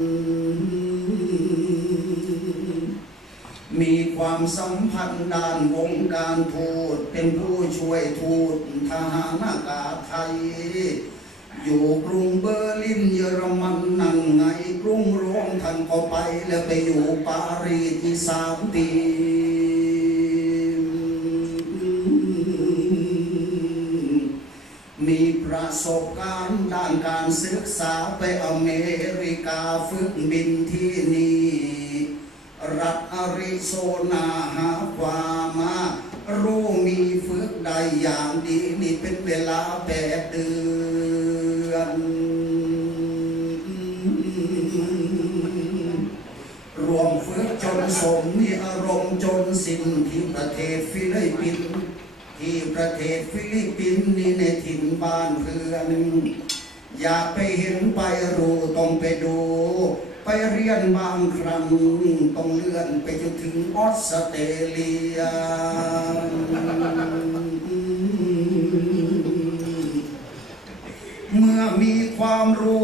มีความสัมพันธ์ด้านวงการทูตเป็นผู้ช่วยทูตทหารอากาศไทย อยู่กรุงเบอร์ลินเยอรมันนั่งไงกรุงโรมท่านก็ไปแล้วไปอยู่ปารีสที่สามปี มีประสบการณ์ด้านการศึกษาไปอเมริกาฝึกบินที่นี่ รัฐอาริโซนาหาความมารู้มีฝึกได้อย่างดีนี่เป็นเวลาแปดเดือน รวมฝึกจนสมมีอารมณ์จนสิ้นที่ประเทศฟิลิปปินส์ ที่ประเทศฟิลิปปินส์นี่ในถิ่นบ้านเพื่อนอยากไปเห็นไปรู้ต้องไปดู ไปเรียนบางครั้งต้องเลื่อนไปจนถึงออสเตรเลียเมื่อมีความรู้